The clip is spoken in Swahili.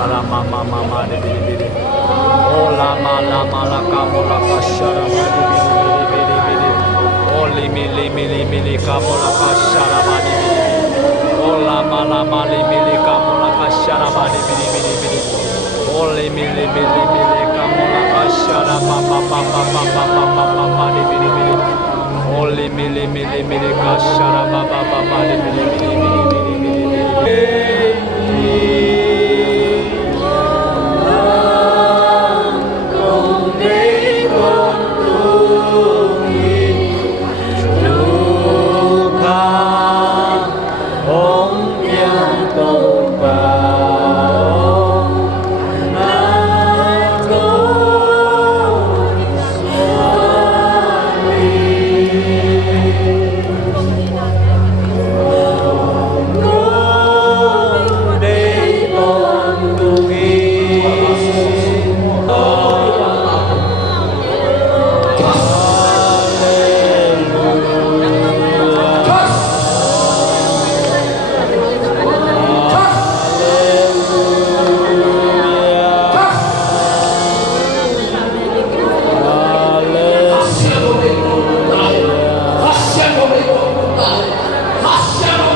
shara mama mama de bidi bidi. Oh lama lama la kamo la kashara badi bidi bidi bidi. Oh limi limi limi li kamo la kashara badi bidi bidi. Oh lama lama limi li kamo la kashara badi bidi bidi bidi. Oh limi limi limi li kamo la kashara papa papa papa papa papa de bidi bidi. Oh limi limi limi li kashara papa papa de bidi bidi bidi bidi bidi. Hashem